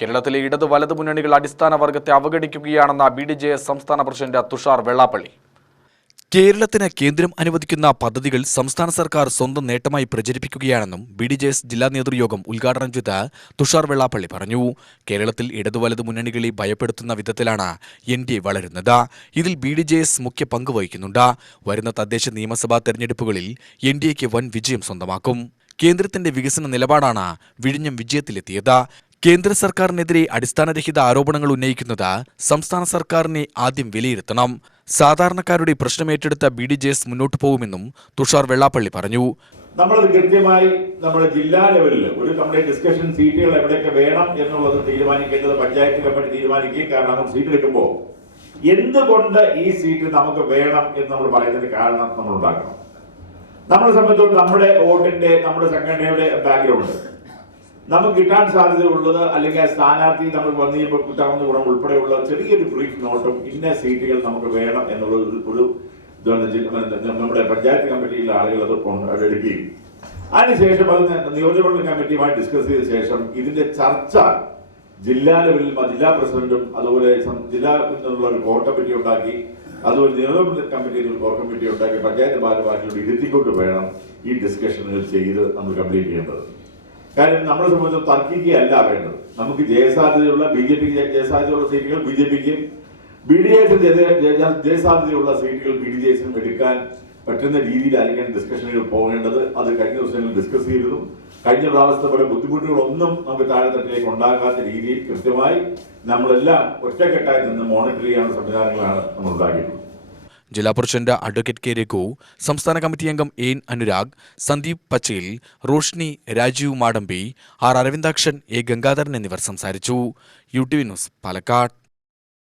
കേരളത്തിലെ ഇടതു വലതു മുന്നണികൾ അടിസ്ഥാന വർഗത്തെ അവഗണിക്കുകയാണെന്ന ബി ഡി ജെ എസ് സംസ്ഥാന പ്രസിഡന്റ് തുഷാർ വെള്ളാപ്പള്ളി. കേരളത്തിന് കേന്ദ്രം അനുവദിക്കുന്ന പദ്ധതികൾ സംസ്ഥാന സർക്കാർ സ്വന്തം നേട്ടമായി പ്രചരിപ്പിക്കുകയാണെന്നും ബി ഡി ജെ എസ് ജില്ലാ നേതൃയോഗം ഉദ്ഘാടനം ചെയ്ത തുഷാർ വെള്ളാപ്പള്ളി പറഞ്ഞു. കേരളത്തിൽ ഇടതു വലതു മുന്നണികളെ ഭയപ്പെടുത്തുന്ന വിധത്തിലാണ് എൻ ഡി എ വളരുന്നത്. ഇതിൽ ബി ഡി ജെ എസ് മുഖ്യ പങ്ക് വഹിക്കുന്നുണ്ട്. വരുന്ന തദ്ദേശ നിയമസഭാ തെരഞ്ഞെടുപ്പുകളിൽ എൻ ഡി എക്ക് വൻ വിജയം സ്വന്തമാക്കും. കേന്ദ്രത്തിന്റെ വികസന നിലപാടാണ് വിഴിഞ്ഞം വിജയത്തിലെത്തിയത്. കേന്ദ്ര സർക്കാരിനെതിരെ അടിസ്ഥാനരഹിത ആരോപണങ്ങൾ ഉന്നയിക്കുന്നത് സംസ്ഥാന സർക്കാരിനെ ആദ്യം വിലയിരുത്തണം. സാധാരണക്കാരുടെ പ്രശ്നമേറ്റെടുത്ത ബി ഡി ജെ എസ് മുന്നോട്ടു പോകുമെന്നും തുഷാർ വെള്ളാപ്പള്ളി പറഞ്ഞു. നമ്മളത് കൃത്യമായി നമ്മുടെ ജില്ലാ ലെവലിൽ ഒരു നമ്മുടെ ഡിസ്കഷൻ സീറ്റുകൾ എവിടെയൊക്കെ വേണം എന്നുള്ളത് തീരുമാനിക്കേണ്ടത് പഞ്ചായത്ത് കമ്മിറ്റി തീരുമാനിക്കുകയും കാരണം നമ്മൾ സീറ്റ് എടുക്കുമ്പോൾ എന്തുകൊണ്ട് ഈ സീറ്റ് നമുക്ക് വേണം എന്ന് നമ്മൾ പറയുന്നതിന് കാരണം നമ്മൾ ഉണ്ടാക്കണം. നമ്മളെ സംബന്ധിച്ചിടത്തോളം നമ്മുടെ വോട്ടിന്റെ നമ്മുടെ സംഘടനയുടെ ബാക്ക്ഗ്രൗണ്ട് നമുക്ക് കിട്ടാൻ സാധ്യതയുള്ളത് അല്ലെങ്കിൽ ആ സ്ഥാനാർത്ഥി നമ്മൾ വന്നു കിട്ടാവുന്ന ഗുണം ഉൾപ്പെടെയുള്ള ചെറിയൊരു ബ്രീഫ് നോട്ടും ഇന്ന സീറ്റുകൾ നമുക്ക് വേണം എന്നുള്ളത് ഒരു- നമ്മുടെ പഞ്ചായത്ത് കമ്മിറ്റിയിലെ ആളുകൾ അത് എടുക്കുകയും. അതിനുശേഷം അത് നിയോജകമണ്ഡല കമ്മിറ്റിയുമായി ഡിസ്കസ് ചെയ്ത ശേഷം ഇതിന്റെ ചർച്ച ജില്ലാ ലെവലിൽ ജില്ലാ പ്രസിഡന്റും അതുപോലെ ജില്ലാ നിന്നുള്ള ഒരു കോർ കമ്മിറ്റി ഉണ്ടാക്കി അതുപോലെ നിയോജകമണ്ഡല കമ്മിറ്റിയിൽ ഒരു കോർ കമ്മിറ്റി ഉണ്ടാക്കി പഞ്ചായത്ത് ഭാരവാഹികളോട് ഇരുത്തിക്കൊണ്ട് വേണം ഈ ഡിസ്കഷനുകൾ ചെയ്ത് നമ്മൾ കംപ്ലീറ്റ് ചെയ്യേണ്ടത്. കാര്യം നമ്മളെ സംബന്ധിച്ച് തർക്കിക്കുകയല്ല വേണ്ടത്. നമുക്ക് ജയസാധ്യതയുള്ള ബി ജെ പിക്ക് ജയസാധ്യതയുള്ള സീറ്റുകൾ ബി ജെ പിക്കും ബി ഡി എസിന് ജയസാധ്യതയുള്ള സീറ്റുകൾ ബി ഡി എസിനും എടുക്കാൻ പറ്റുന്ന രീതിയിലായിരിക്കണം ഡിസ്കഷനുകൾ പോകേണ്ടത്. അത് കഴിഞ്ഞ ദിവസങ്ങളിൽ ഡിസ്കസ് ചെയ്തതും കഴിഞ്ഞ പ്രാവശ്യത്തെ പോലെ ബുദ്ധിമുട്ടുകളൊന്നും നമുക്ക് താഴെത്തട്ടിലേക്ക് ഉണ്ടാകാത്ത രീതിയിൽ കൃത്യമായി നമ്മളെല്ലാം ഒറ്റക്കെട്ടായി നിന്ന് മോണിറ്റർ ചെയ്യാനുള്ള സംവിധാനങ്ങളാണ് നമ്മൾ ഉണ്ടാക്കിയിട്ടുള്ളത്. ജില്ലാ പ്രസിഡന്റ് അഡ്വക്കേറ്റ് കെ രഘു സംസ്ഥാന കമ്മിറ്റി അംഗം N Anurag Sandeep Pachel Roshni Rajeev Madambi R Aravindakshan A Gangadharan എന്നിവർ സംസാരിച്ചു. U T V news Palakkad.